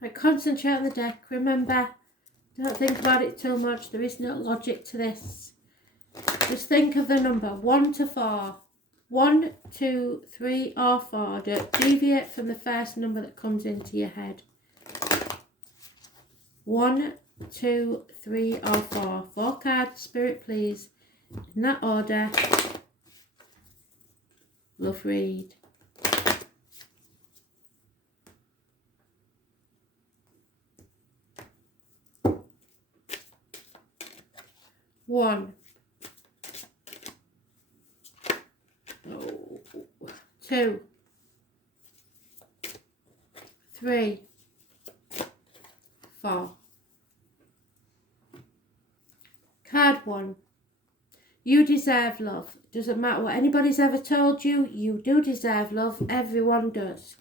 Right, concentrate on the deck. Remember, don't think about it too much. There is no logic to this. Just think of the number 1 to 4. 1, 2, 3 or 4. Don't deviate from the first number that comes into your head. 1, 2, 3 or 4. 4 cards, Spirit please. In that order. Love read. One. Oh. 2. 3. 4. Card 1. You deserve love. Doesn't matter what anybody's ever told you, you do deserve love. Everyone does.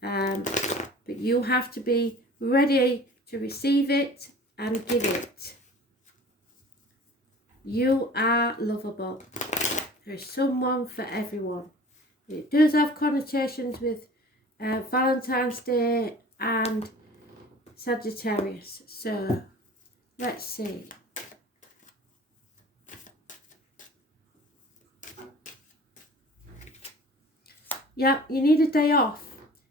But you have to be ready to receive it and give it. You are lovable. There is someone for everyone. It does have connotations with Valentine's Day and Sagittarius. So, let's see. Yeah, you need a day off.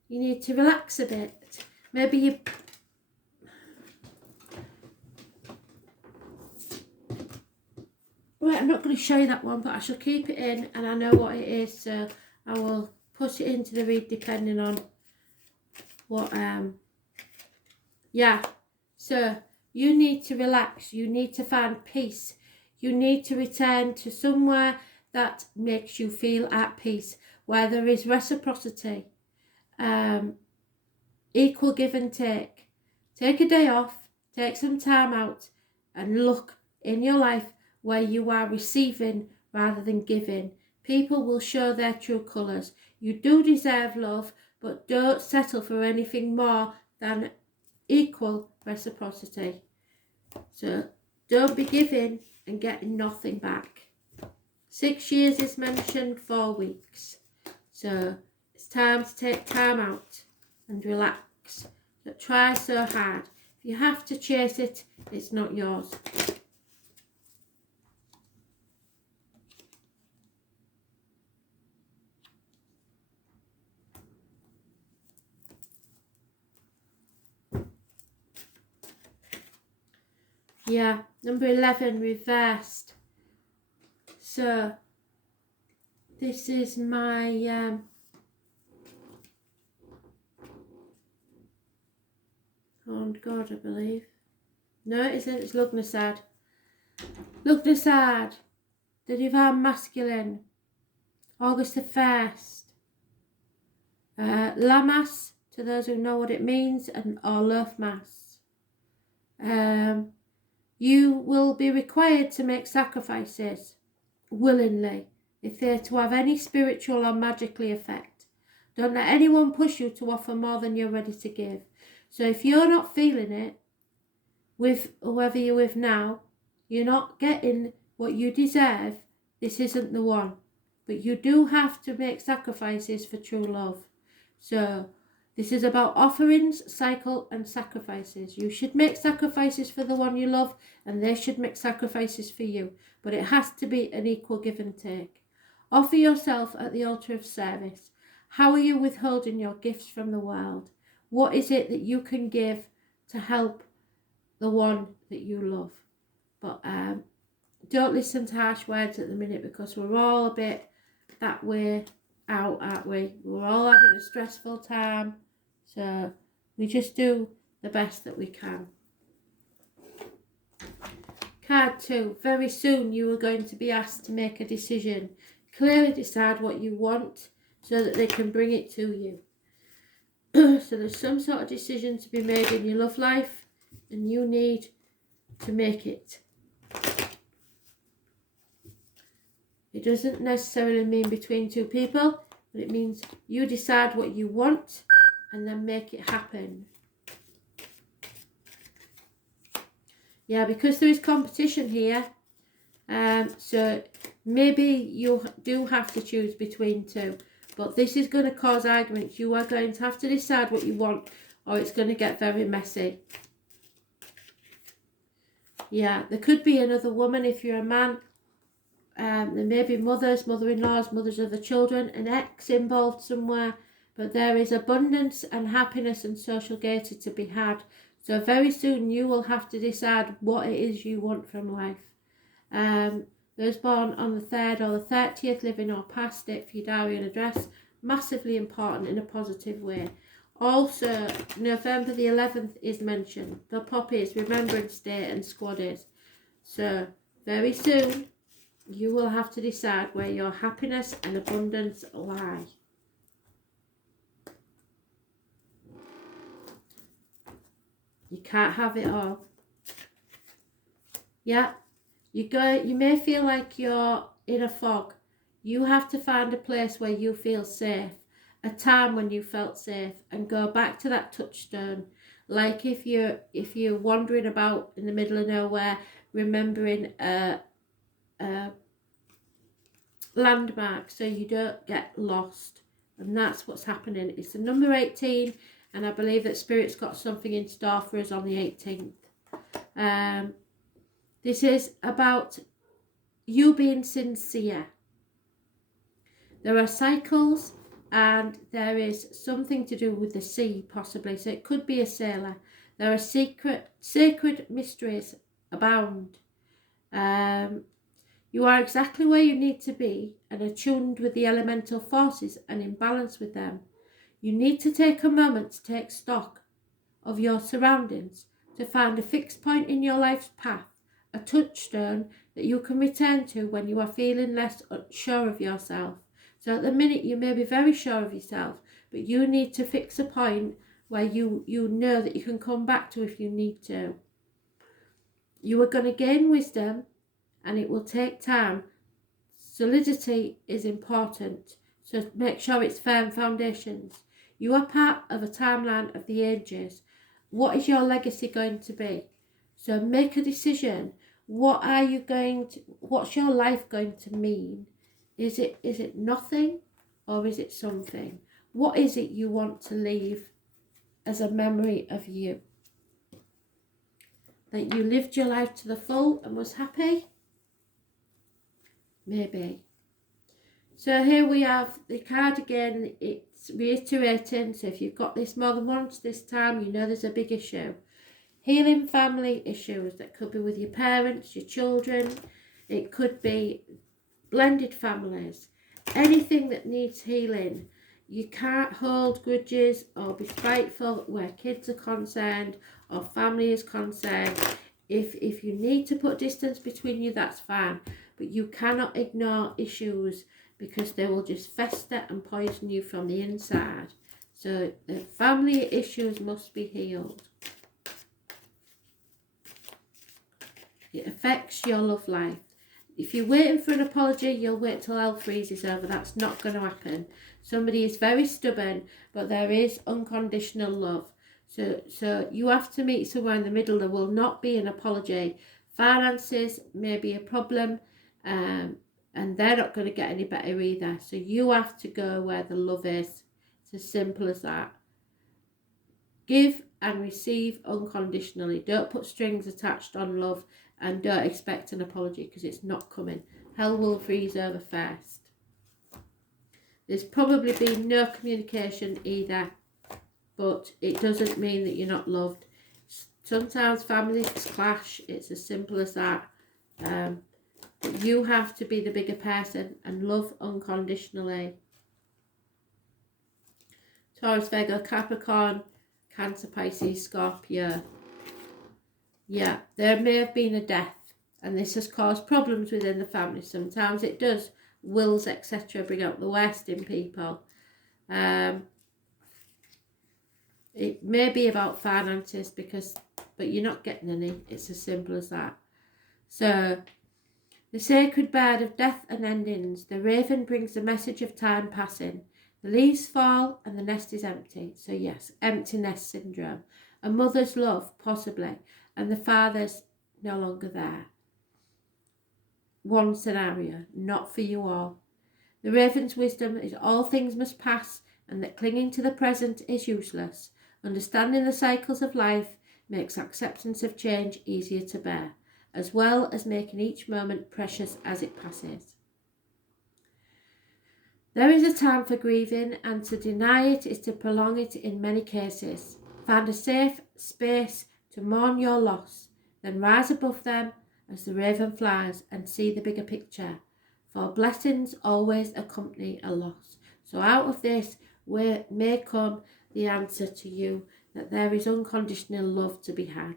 You need to relax a bit. Maybe you... Right, I'm not going to show you that one, but I shall keep it in and I know what it is, so I will put it into the read depending on what, yeah. So, you need to relax. You need to find peace. You need to return to somewhere that makes you feel at peace, where there is reciprocity, equal give and take. Take a day off, take some time out and look in your life where you are receiving rather than giving. People will show their true colours. You do deserve love, but don't settle for anything more than equal reciprocity. So don't be giving and getting nothing back. 6 years is mentioned, 4 weeks. So it's time to take time out and relax. Don't try so hard. If you have to chase it, it's not yours. Yeah, number 11 reversed. So this is my Horned God, I believe. No, it isn't. It's Lugnasad. Lugnasad, the Divine Masculine, August the 1st. Lamas, to those who know what it means, and Olofmas. You will be required to make sacrifices willingly if they're to have any spiritual or magically effect. Don't let anyone push you to offer more than you're ready to give. So if you're not feeling it with whoever you're with now, you're not getting what you deserve, this isn't the one. But you do have to make sacrifices for true love. So this is about offerings, cycle and sacrifices. You should make sacrifices for the one you love and they should make sacrifices for you. But it has to be an equal give and take. Offer yourself at the altar of service. How are you withholding your gifts from the world? What is it that you can give to help the one that you love? But don't listen to harsh words at the minute because we're all a bit that way out, aren't we? We're all having a stressful time. So we just do the best that we can. Card 2. Very soon you are going to be asked to make a decision. Clearly decide what you want so that they can bring it to you. So there's some sort of decision to be made in your love life and you need to make it. It doesn't necessarily mean between two people, but it means you decide what you want and then make it happen. Yeah, because there is competition here, so maybe you do have to choose between two, but this is going to cause arguments. You are going to have to decide what you want, or it's going to get very messy. Yeah, there could be another woman if you're a man. There may be mothers, mother-in-laws, mothers of the children, an ex involved somewhere. But there is abundance and happiness and social gaiety to be had. So very soon you will have to decide what it is you want from life. Those born on the 3rd or the 30th, living or past it for your diary and address, massively important in a positive way. Also, November the 11th is mentioned. The poppies, Remembrance Day and Squaddies. So, very soon, you will have to decide where your happiness and abundance lie. You can't have it all. Yeah, you may feel like you're in a fog. You have to find a place where you feel safe. A time when you felt safe, and go back to that touchstone. Like if you're wandering about in the middle of nowhere, remembering a landmark so you don't get lost. And that's what's happening. It's the number 18, and I believe that Spirit's got something in store for us on the 18th. This is about you being sincere. There are cycles, and there is something to do with the sea, possibly. So it could be a sailor. There are sacred mysteries abound. You are exactly where you need to be and attuned with the elemental forces and in balance with them. You need to take a moment to take stock of your surroundings, to find a fixed point in your life's path, a touchstone that you can return to when you are feeling less sure of yourself. So at the minute you may be very sure of yourself, but you need to fix a point where you know that you can come back to if you need to. You are going to gain wisdom, and it will take time. Solidity is important, so make sure it's firm foundations. You are part of a timeline of the ages. What is your legacy going to be? So make a decision. What's your life going to mean? Is it nothing, or is it something? What is it you want to leave as a memory of you? That you lived your life to the full and was happy? Maybe. So here we have the card again. It's reiterating. So if you've got this more than once this time, you know there's a big issue. Healing family issues. That could be with your parents, your children. It could be blended families. Anything that needs healing. You can't hold grudges or be spiteful where kids are concerned or family is concerned. If you need to put distance between you, that's fine. But you cannot ignore issues, because they will just fester and poison you from the inside. So the family issues must be healed. It affects your love life. If you're waiting for an apology, you'll wait till hell freezes over. That's not going to happen. Somebody is very stubborn, but there is unconditional love. So you have to meet somewhere in the middle. There will not be an apology. Finances may be a problem, and they're not going to get any better either. So you have to go where the love is. It's as simple as that. Give and receive unconditionally. Don't put strings attached on love, and don't expect an apology, because it's not coming. Hell will freeze over first. There's probably been no communication either, but it doesn't mean that you're not loved. Sometimes families clash. It's as simple as that. But you have to be the bigger person and love unconditionally. Taurus, Virgo, Capricorn, Cancer, Pisces, Scorpio. Yeah, there may have been a death, and this has caused problems within the family. Sometimes it does. Wills, etc. bring out the worst in people. It may be about finances, but you're not getting any. It's as simple as that. So, the sacred bird of death and endings. The raven brings the message of time passing. The leaves fall and the nest is empty. So yes, empty nest syndrome. A mother's love, possibly, and the father's no longer there. One scenario, not for you all. The raven's wisdom is all things must pass, and that clinging to the present is useless. Understanding the cycles of life makes acceptance of change easier to bear, as well as making each moment precious as it passes. There is a time for grieving, and to deny it is to prolong it in many cases. Find a safe space to mourn your loss, then rise above them as the raven flies and see the bigger picture, for blessings always accompany a loss. So out of this may come the answer to you, that there is unconditional love to be had.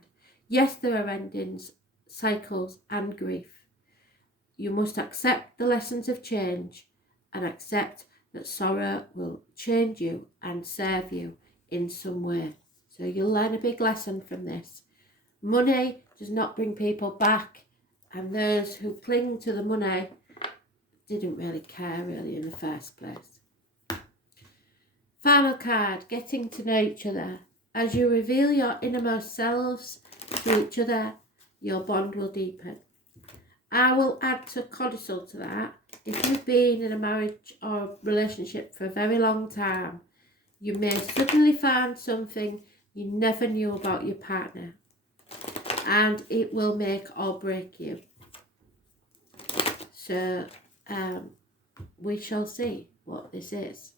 Yes, there are endings, cycles and grief. You must accept the lessons of change and accept that sorrow will change you and serve you in some way. So you'll learn a big lesson from this. Money does not bring people back, and those who cling to the money didn't really care really in the first place. Final card, getting to know each other. As you reveal your innermost selves to each other, your bond will deepen. I will add to codicil to that. If you've been in a marriage or relationship for a very long time, you may suddenly find something you never knew about your partner, and it will make or break you. So we shall see what this is.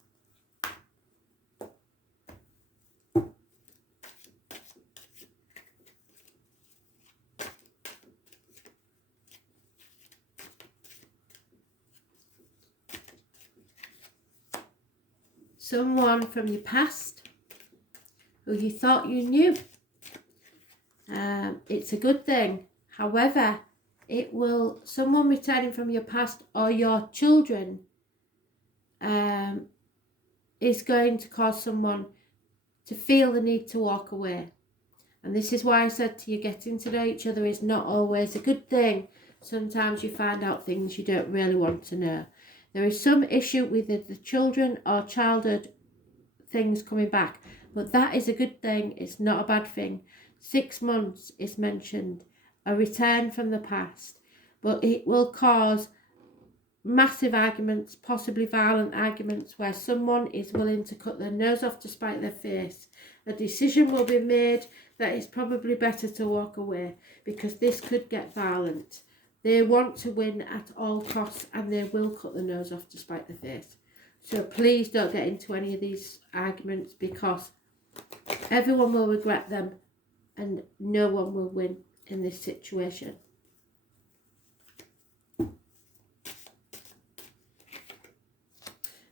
Someone from your past who you thought you knew. It's a good thing. However, someone returning from your past or your children is going to cause someone to feel the need to walk away. And this is why I said to you, getting to know each other is not always a good thing. Sometimes you find out things you don't really want to know. There is some issue with the children or childhood things coming back, but that is a good thing. It's not a bad thing. 6 months is mentioned, a return from the past, but it will cause massive arguments, possibly violent arguments, where someone is willing to cut their nose off to spite their face. A decision will be made that it's probably better to walk away, because this could get violent. They want to win at all costs, and they will cut their nose off to spite their face. So please don't get into any of these arguments, because everyone will regret them and no one will win in this situation.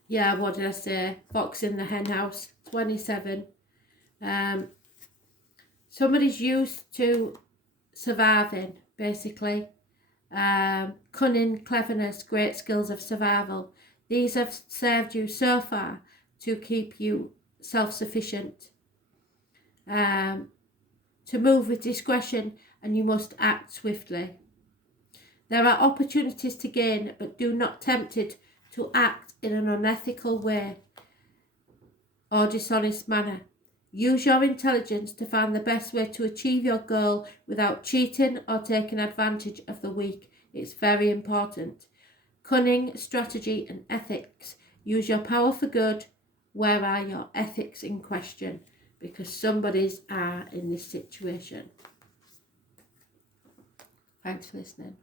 Yeah, what did I say? Fox in the hen house, 27. Somebody's used to surviving, basically. Cunning, cleverness, great skills of survival. These have served you so far to keep you self-sufficient. To move with discretion, and you must act swiftly. There are opportunities to gain, but do not tempt it to act in an unethical way or dishonest manner. Use your intelligence to find the best way to achieve your goal without cheating or taking advantage of the weak. It's very important. Cunning, strategy and ethics. Use your power for good. Where are your ethics in question? Because somebody's are in this situation. Thanks for listening.